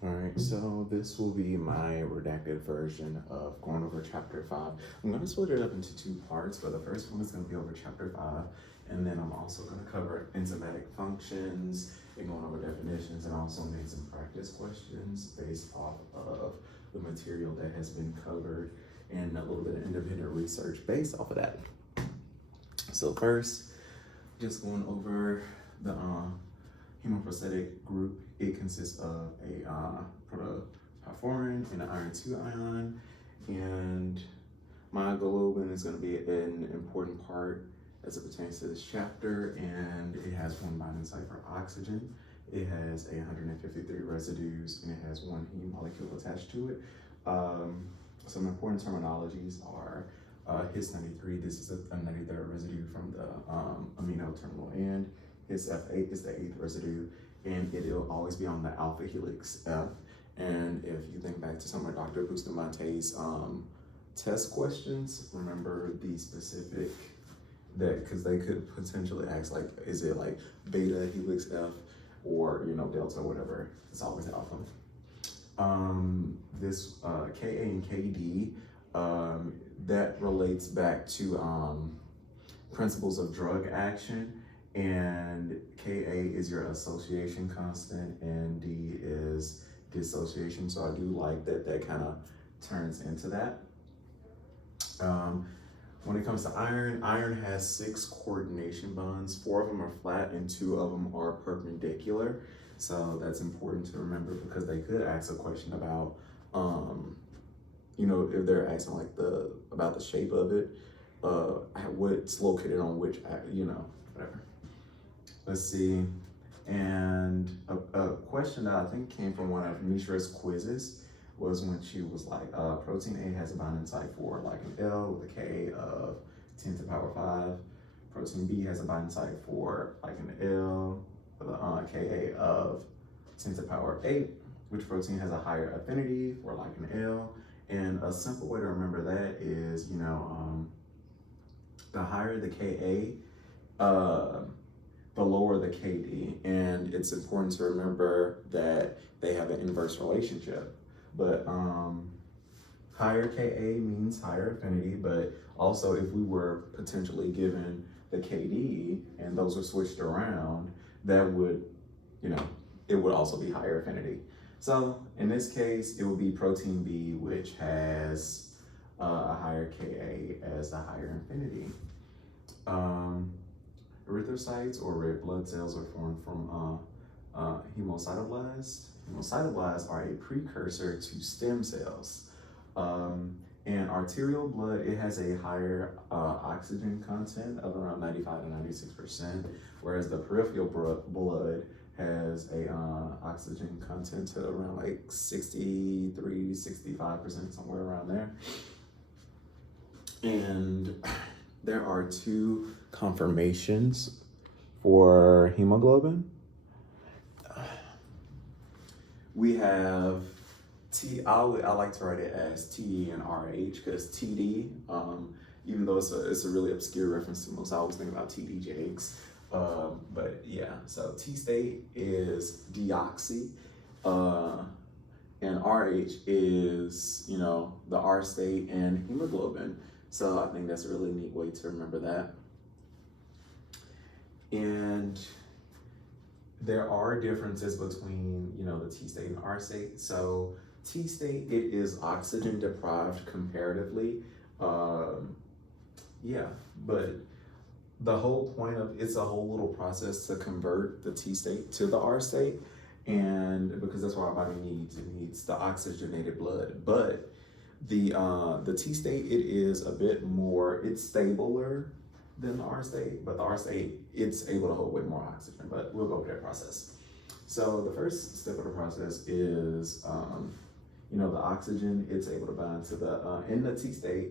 All right, so this will be my redacted version of going over chapter 5. I'm going to split it up into two parts, but the first one is going to be over chapter 5, and then I'm also going to cover enzymatic functions and going over definitions, and also make some practice questions based off of the material that has been covered and a little bit of independent research based off of that. So first, just going over the hemoprosthetic group. It consists of a protopophorin and an iron 2 ion, and myoglobin is going to be an important part as it pertains to this chapter, and it has one binding site for oxygen. It has 153 residues, and it has one heme molecule attached to it. Some important terminologies are his 93. This is a 93rd residue from the amino terminal end. His F8 is the 8th residue, and it'll always be on the alpha helix F. And if you think back to some of Dr. Bustamante's test questions, remember the specific, that because they could potentially ask, like, is it like beta helix F or, you know, delta, whatever. It's always alpha. This Ka and Kd, that relates back to principles of drug action. And Ka is your association constant, and D is dissociation. So I do like that that kind of turns into that. When it comes to iron, iron has 6 coordination bonds. 4 of them are flat and 2 of them are perpendicular. So that's important to remember, because they could ask a question about, you know, if they're asking like about the shape of it, what's located on which, you know, whatever. Let's see. And a question that I think came from one of Mishra's quizzes was when she was like, protein A has a binding site for like an L with a Ka of 10 to the power 5. Protein B has a binding site for like an L with a Ka of 10 to the power 8. Which protein has a higher affinity for like an L? And a simple way to remember that is, you know, the higher the Ka, the lower the Kd, and it's important to remember that they have an inverse relationship. But higher Ka means higher affinity, but also if we were potentially given the Kd and those are switched around, that would, you know, it would also be higher affinity. So in this case, it would be protein B, which has a higher Ka as the higher affinity. Erythrocytes, or red blood cells, are formed from hemocytoblasts. Hemocytoblasts are a precursor to stem cells. And arterial blood, it has a higher oxygen content of around 95 to 96%, whereas the peripheral blood has a oxygen content to around like 63, 65%, somewhere around there. And there are 2 conformations for hemoglobin. We have I like to write it as TD and RH, because TD, even though it's a really obscure reference to most, I always think about TD Jakes. But yeah, so T state is deoxy, and RH is, you know, the R state and hemoglobin. So I think that's a really neat way to remember that. And there are differences between, you know, the T state and R state. So T state, it is oxygen deprived comparatively. Yeah, but the whole point of it's a whole little process to convert the T state to the R state, and because that's what our body needs. It needs the oxygenated blood. But the T state, it is a bit more, it's stabler than the R state, but the R state, it's able to hold way more oxygen, but we'll go over that process. So the first step of the process is, you know, the oxygen, it's able to bind to the, in the T state,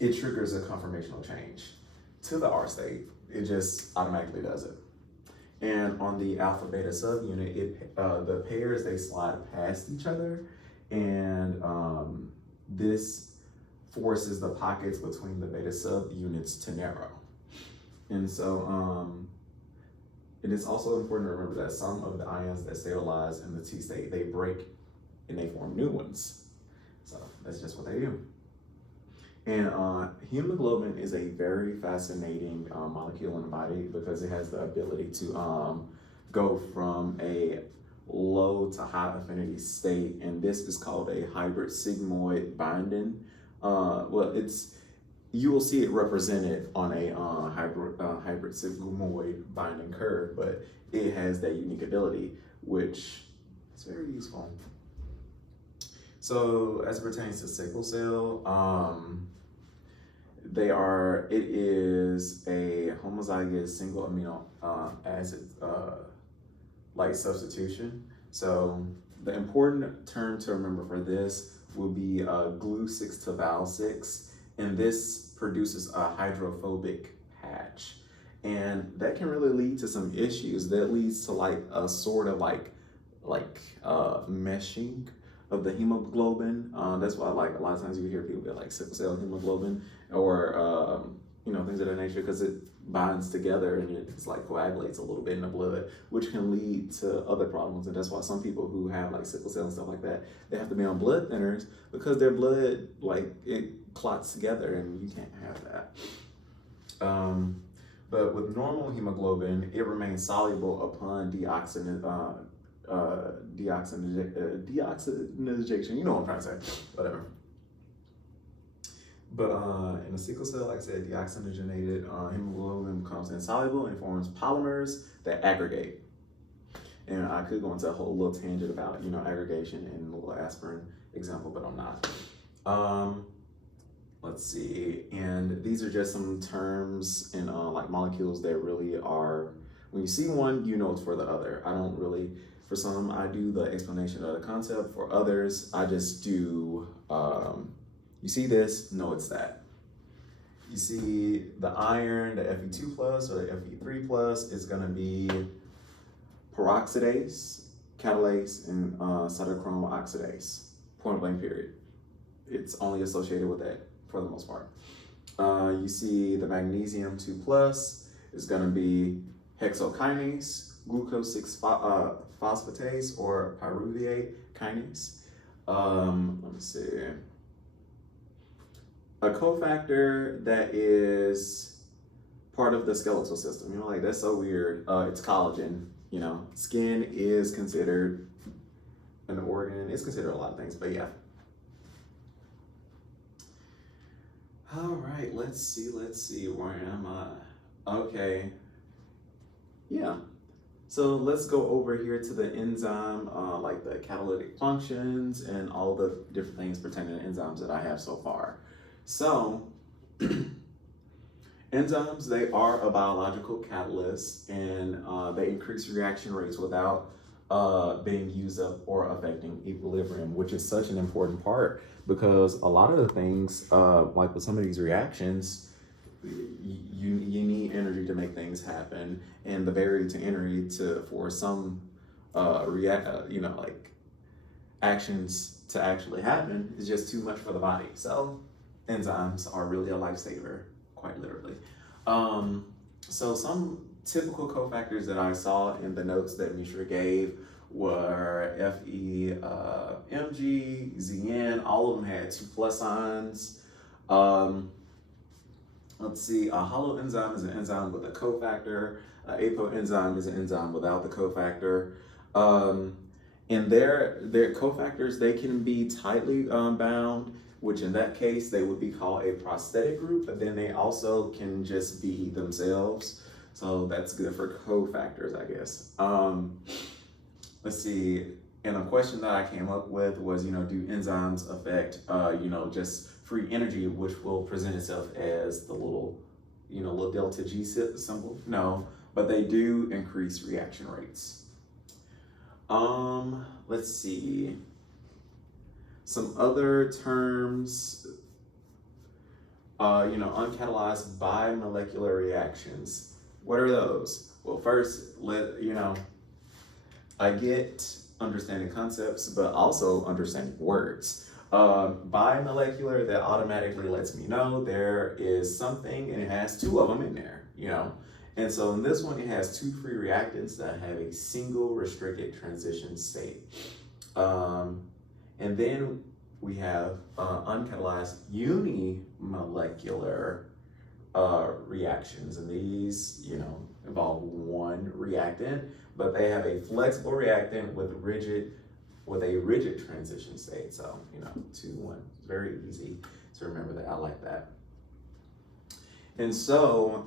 it triggers a conformational change. To the R state, it just automatically does it. And on the alpha beta subunit, the pairs, they slide past each other, and this forces the pockets between the beta subunits to narrow. And so it is also important to remember that some of the ions that stabilize in the T state, they break and they form new ones. So that's just what they do. And hemoglobin is a very fascinating molecule in the body because it has the ability to go from a low to high affinity state, and this is called a hybrid sigmoid binding. Well, you will see it represented on a hybrid sigmoid binding curve, but it has that unique ability, which is very useful. So as it pertains to sickle cell, it is a homozygous single amino acid like substitution. So the important term to remember for this will be GLU6 to Val6, and this produces a hydrophobic patch. And that can really lead to some issues. That leads to like a sort of like meshing of the hemoglobin. That's why like a lot of times you hear people get like sickle cell hemoglobin or things of that nature, because it binds together and it's like coagulates a little bit in the blood, which can lead to other problems. And that's why some people who have like sickle cell and stuff like that, they have to be on blood thinners because their blood, like, it clots together and you can't have that. But with normal hemoglobin, it remains soluble upon deoxygenation. You know what I'm trying to say, whatever. But in a sickle cell, like I said, deoxygenated hemoglobin becomes insoluble and forms polymers that aggregate. And I could go into a whole little tangent about, aggregation in a little aspirin example, but I'm not. Let's see, and these are just some terms and like molecules that really are, when you see one, you know it's for the other. I don't really, for some, I do the explanation of the concept. For others, I just do, you see this, no, it's that. You see the iron, the Fe2 plus or the Fe3 plus is gonna be peroxidase, catalase, and cytochrome oxidase, point blank period. It's only associated with that for the most part. You see the magnesium 2 plus is gonna be hexokinase, glucose 6 phosphatase, or pyruvate kinase. Let me see. A cofactor that is part of the skeletal system. Like, that's so weird. It's collagen. Skin is considered an organ. It's considered a lot of things, but yeah. All right, let's see, where am I? Okay, yeah. So let's go over here to the enzyme, like the catalytic functions and all the different things pertaining to enzymes that I have so far. So, enzymes, they are a biological catalyst, and they increase reaction rates without being used up or affecting equilibrium, which is such an important part because a lot of the things, like with some of these reactions, you need energy to make things happen, and the barrier to entry for some actions to actually happen is just too much for the body. So enzymes are really a lifesaver, quite literally. So some typical cofactors that I saw in the notes that Mishra gave were Fe, Mg, Zn. All of them had 2 plus signs. Let's see, a holoenzyme is an enzyme with a cofactor. Apoenzyme is an enzyme without the cofactor. And their cofactors, they can be tightly bound, which in that case, they would be called a prosthetic group, but then they also can just be themselves. So that's good for cofactors, I guess. Let's see, and a question that I came up with was, do enzymes affect, just free energy, which will present itself as the little delta G symbol? No, but they do increase reaction rates. Let's see. Some other terms, uncatalyzed bimolecular reactions. What are those? Well, first, I get understanding concepts, but also understanding words. Bimolecular, that automatically lets me know there is something and it has 2 of them in there, And so in this one, it has two free reactants that have a single restricted transition state. And then we have uncatalyzed unimolecular reactions, and these, involve one reactant, but they have a flexible reactant with a rigid transition state. So 2-1, very easy to remember that. I like that. And so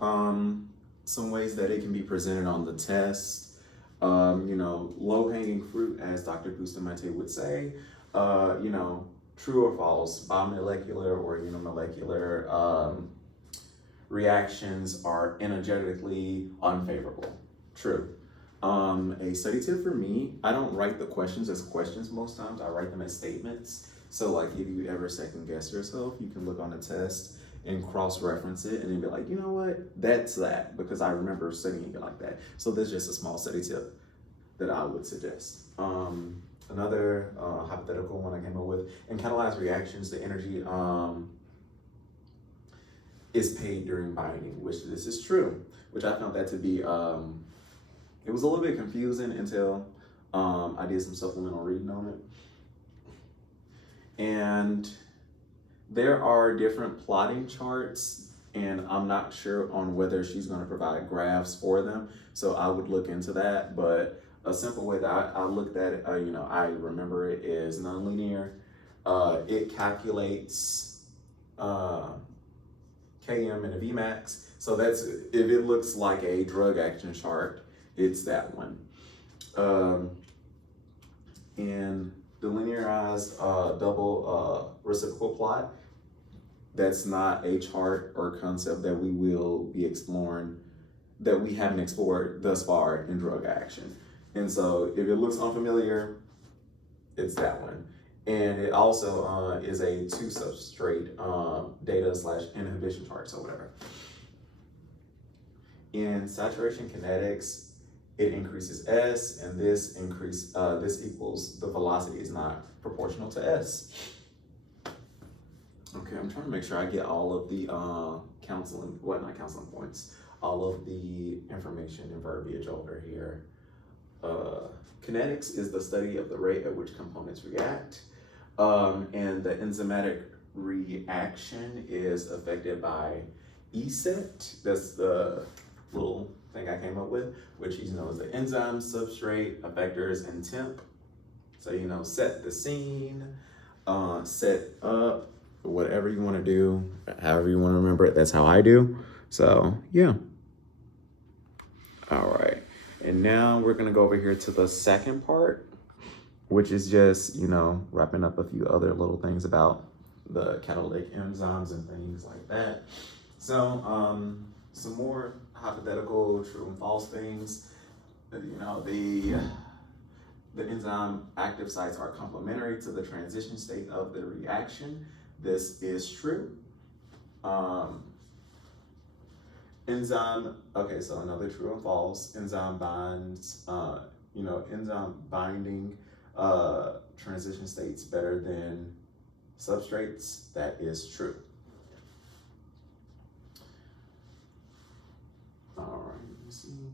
some ways that it can be presented on the test, low-hanging fruit, as Dr. Bustamante would say, true or false, bimolecular or unimolecular reactions are energetically unfavorable. True. A study tip for me, I don't write the questions as questions most times, I write them as statements. So like if you ever second guess yourself, you can look on the test and cross-reference it and then be like, you know what, that's that, because I remember studying it like that. So there's just a small study tip that I would suggest. Another hypothetical one I came up with, in catalyzed reactions, the energy is paid during binding, which this is true, which I found that to be, it was a little bit confusing until I did some supplemental reading on it. And there are different plotting charts, and I'm not sure on whether she's going to provide graphs for them. So I would look into that. But a simple way that I looked at it, I remember it is nonlinear. It calculates Km and a Vmax. So that's, if it looks like a drug action chart, it's that one. And the linearized double reciprocal plot, that's not a chart or concept that we will be exploring, that we haven't explored thus far in drug action. And so if it looks unfamiliar, it's that one. And it also is a 2-substrate data/inhibition chart, so whatever. In saturation kinetics, it increases S, and this equals the velocity is not proportional to S. Okay, I'm trying to make sure I get all of the not counseling points, all of the information and verbiage over here. Kinetics is the study of the rate at which components react, and the enzymatic reaction is affected by ESET. That's the little thing I came up with, which is the enzyme, substrate, effectors, and temp. So set the scene, set up, whatever you want to do, however you want to remember it, that's how I do. So yeah. All right. And now we're going to go over here to the second part, which is just, wrapping up a few other little things about the catalytic enzymes and things like that. So some more hypothetical true and false things. The enzyme active sites are complementary to the transition state of the reaction. This is true. So another true and false, enzyme binds, enzyme binding transition states better than substrates. That is true. All right, let me see.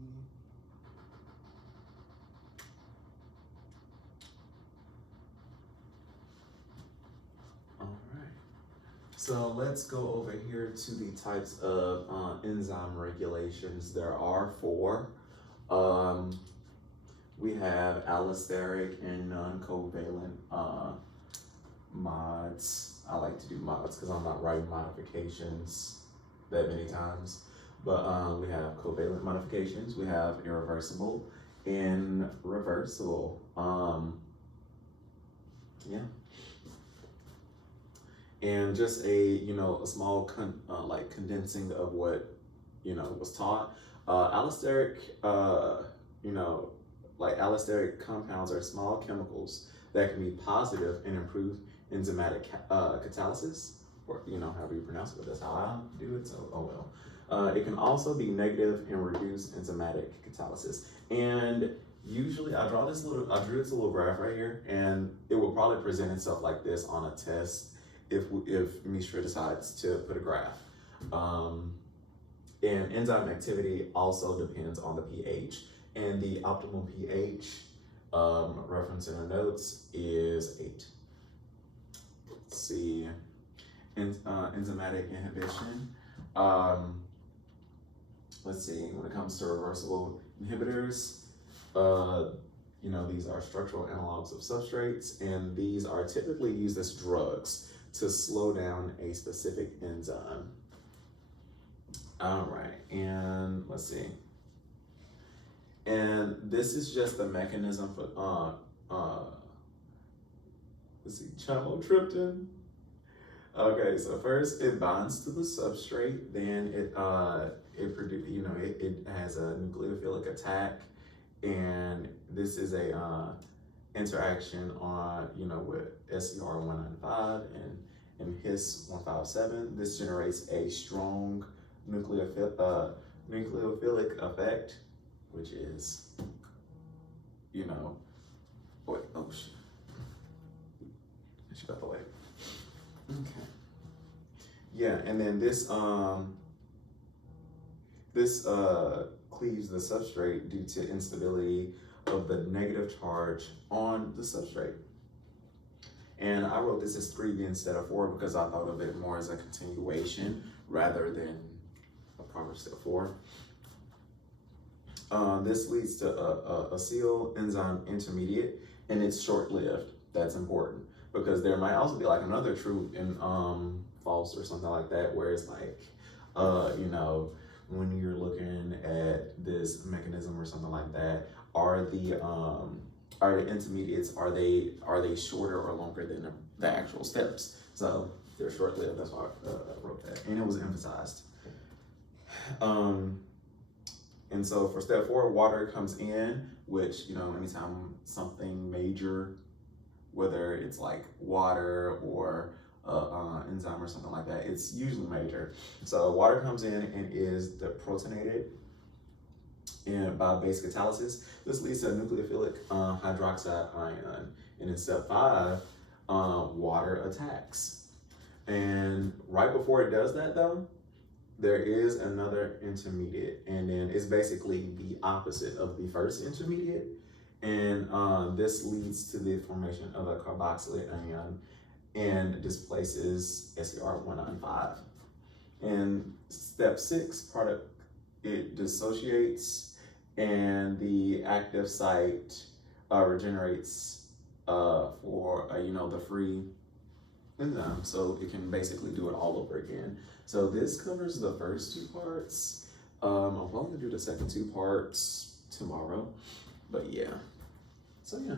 So let's go over here to the types of enzyme regulations. There are 4. We have allosteric and non-covalent mods. I like to do mods because I'm not writing modifications that many times. But we have covalent modifications. We have irreversible and reversible. Yeah. And just a small condensing of what was taught. Allosteric allosteric compounds are small chemicals that can be positive and improve enzymatic catalysis, or however you pronounce it, but that's how I do it. So it can also be negative and reduce enzymatic catalysis. And usually I drew this little graph right here, and it will probably present itself like this on a test if Mishra decides to put a graph. And enzyme activity also depends on the pH. And the optimal pH, reference in our notes, is 8. Let's see, enzymatic inhibition. Let's see, when it comes to reversible inhibitors, these are structural analogs of substrates, and these are typically used as drugs to slow down a specific enzyme. All right, and let's see. And this is just the mechanism for, let's see, chymotrypsin. Okay, so first it binds to the substrate, then it has a nucleophilic attack, and this is a interaction on with SCR195 and HIS157. This generates a strong nucleophilic effect, which is wait, oh shit, I should have the way. Okay. Yeah, and then this cleaves the substrate due to instability of the negative charge on the substrate. And I wrote this as 3 instead of 4 because I thought of it more as a continuation rather than a proper step 4. This leads to a acyl enzyme intermediate, and it's short-lived. That's important because there might also be like another true and false or something like that, where it's like, when you're looking at this mechanism or something like that, are the intermediates, are they shorter or longer than the actual steps? So they're short-lived. That's why I wrote that, and it was emphasized. And so for step 4, water comes in, which, anytime something major, whether it's like water or enzyme or something like that, it's usually major. So water comes in and is deprotonated by basic catalysis. This leads to a nucleophilic hydroxide ion. And in step 5, water attacks. And right before it does that though, there is another intermediate, and then it's basically the opposite of the first intermediate. And this leads to the formation of a carboxylate ion and displaces SCR195. And step 6, it dissociates, and the active site regenerates for the free enzyme, so it can basically do it all over again. So this covers the first 2 parts. I'm going to do the second 2 parts tomorrow, but yeah. So yeah.